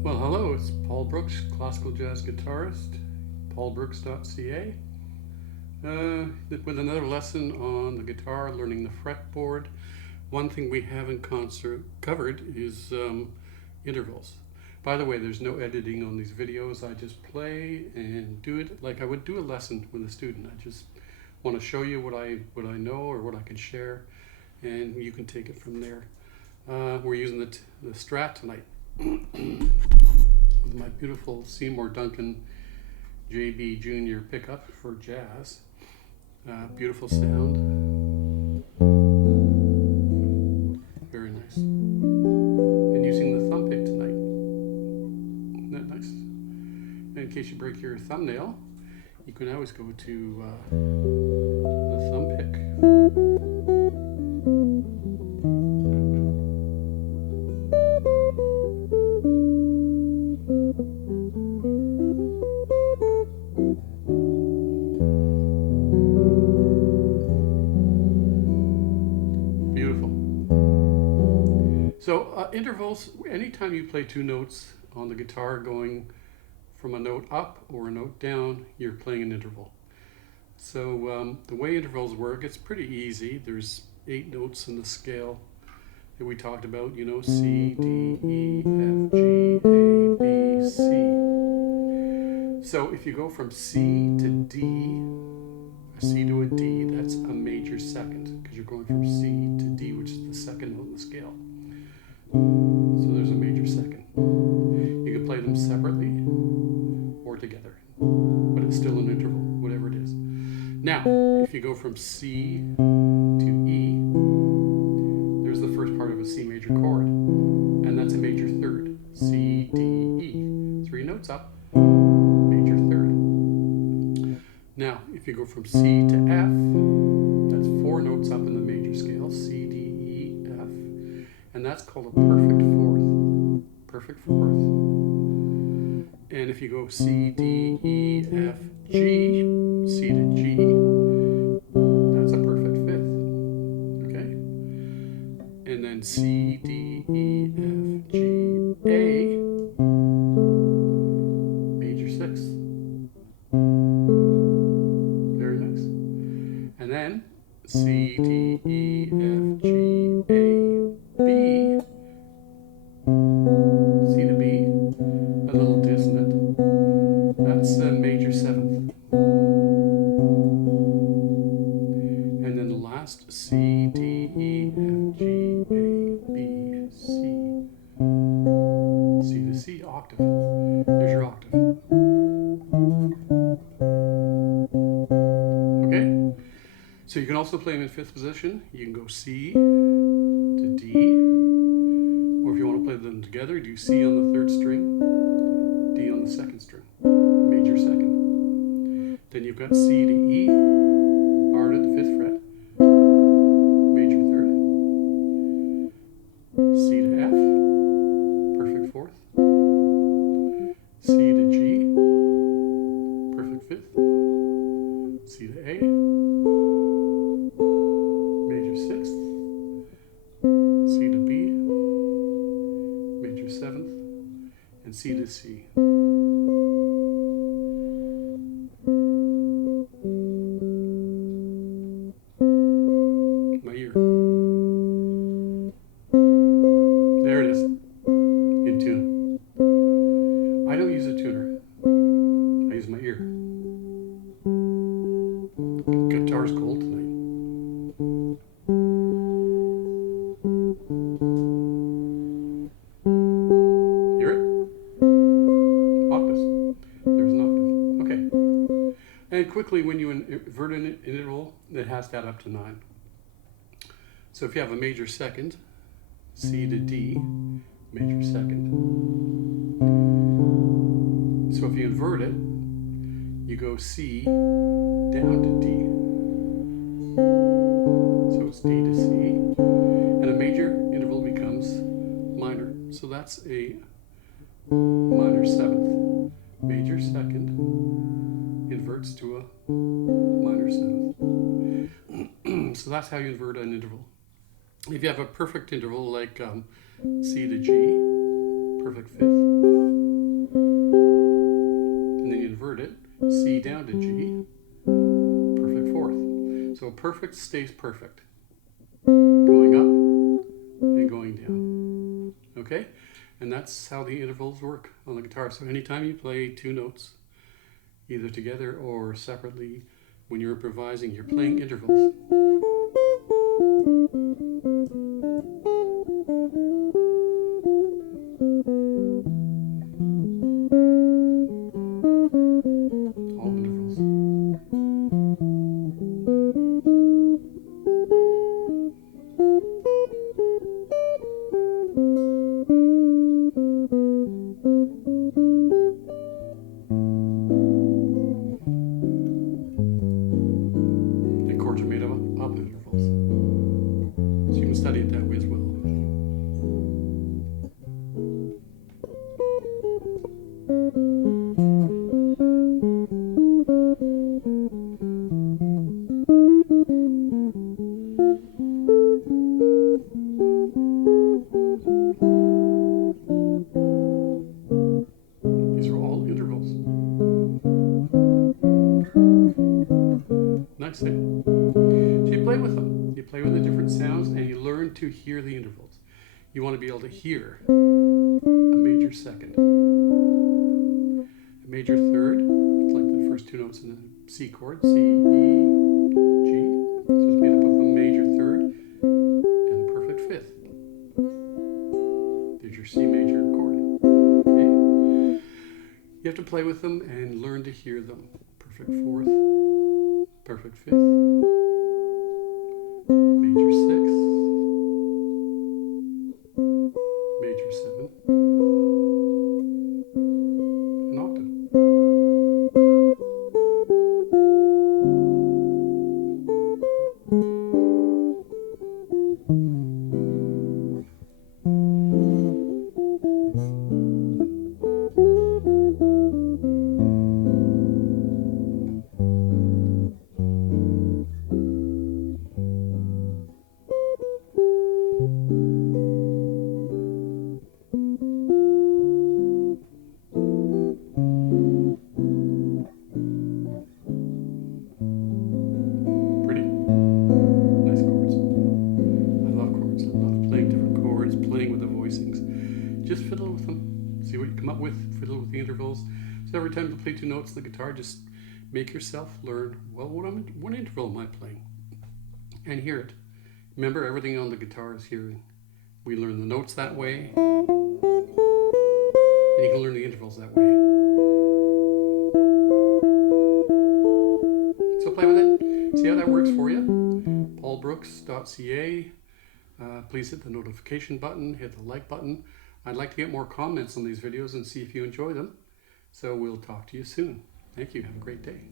Well, hello, it's Paul Brooks, classical jazz guitarist, paulbrooks.ca, with another lesson on the guitar, learning the fretboard. One thing we haven't covered is intervals. By the way, there's no editing on these videos. I just play and do it like I would do a lesson with a student. I just want to show you what I know or what I can share, and you can take it from there. We're using the Strat tonight with my beautiful Seymour Duncan JB Jr. pickup for jazz. Beautiful sound. Very nice. And using the thumb pick tonight. Isn't that nice? And in case you break your thumbnail, you can always go to the thumb pick. So intervals, anytime you play two notes on the guitar going from a note up or a note down, you're playing an interval. So the way intervals work, it's pretty easy. There's 8 notes in the scale that we talked about, you know, C, D, E, F, G, A, B, C. So if you go from C to D, a C to a D, that's a major second, because you're going from C to D, which is the second note in the scale. So there's a major second. You can play them separately or together, but it's still an interval, whatever it is. Now, if you go from C to E, there's the first part of a C major chord, and that's a major third. C, D, E. 3 notes up, major third. Now, if you go from C to F, that's 4 notes up in the major scale, C, D, E, F. And that's called a perfect fourth. Perfect fourth. And if you go C, D, E, F, G, C to G, that's a perfect fifth. Okay? And then C, D, E, F, G, A, major sixth. Very nice. And then C, D, E, F, G, A, B, C to B, a little dissonant. That's a major seventh. And then the last C, D, E, F, G, A, B, C. C to C, octave. There's your octave. Okay? So you can also play them in 5th position. You can go C to D, or if you want to play them together, do C on the 3rd string, D on the 2nd string, major second. Then you've got C to E, barred at the 5th fret, major 3rd, C to F, perfect 4th, C to G, perfect 5th, C to A, major 6th, C to B, major 7th, and C to C. My ear. There it is, in tune. I don't use a tuner. I use my ear. Guitar's cold tonight. Hear it? Octaves. There's an octave. Okay. And quickly, when you invert an interval, it has to add up to 9. So if you have a major second, C to D, major second. So if you invert it, you go C down to D. So it's D to C, and a major interval becomes minor. So that's a minor 7th. Major second inverts to a minor 7th. So that's how you invert an interval. If you have a perfect interval like C to G, perfect fifth, heard it, C down to G, perfect fourth. So perfect stays perfect, going up and going down. Okay? And that's how the intervals work on the guitar. So anytime you play two notes, either together or separately, when you're improvising, you're playing intervals. All intervals. The chords are made up of intervals. So you can study it that way as well. These are all intervals. Nice, eh? So you play with them. You play with the different sounds and you learn to hear the intervals. You want to be able to hear a major second, a major third. It's like the first two notes in the C chord, C, E, G. So it's made up of a major third and a perfect fifth. There's your C major chord. Okay? You have to play with them and learn to hear them. Perfect fourth, perfect fifth, major sixth, major seventh, an octave. Pretty nice chords. I love chords. I love playing different chords, playing with the voicings. Just fiddle with them. See what you come up with. Fiddle with the intervals. So every time you play two notes on the guitar, just make yourself learn, well, what interval am I playing? And hear it. Remember, everything on the guitar is hearing. We learn the notes that way, and you can learn the intervals that way. So play with it. See how that works for you. paulbrooks.ca. Please hit the notification button, hit the like button. I'd like to get more comments on these videos and see if you enjoy them. So we'll talk to you soon. Thank you. Have a great day.